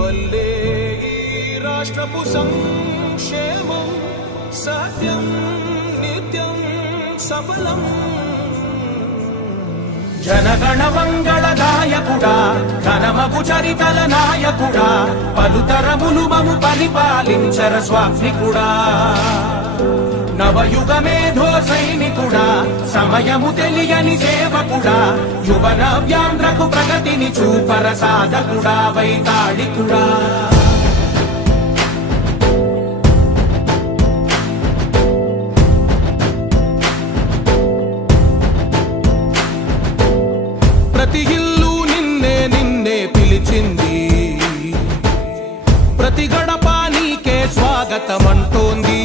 వల్లే ఈ రాష్ట్రపు సంక్షేమం సత్యం నిత్యం సఫలం. జనగణ మంగళ గాయకుడా, ఘనమగు చరితల నాయకుడా, పలుతరములు మము పరిపాలించర స్వామికుడా. నవయుగ మేధో సైనికుడా, సమయము తెలియని సేవకుడా, యువ నవ్యాంధ్రకు ప్రగతిని చూపర సాధకుడా, వైతాళికుడా. ప్రతి ఇల్లు నిన్నే నిన్నే పిలిచింది, ప్రతి గడప నీకే స్వాగతమంటోంది.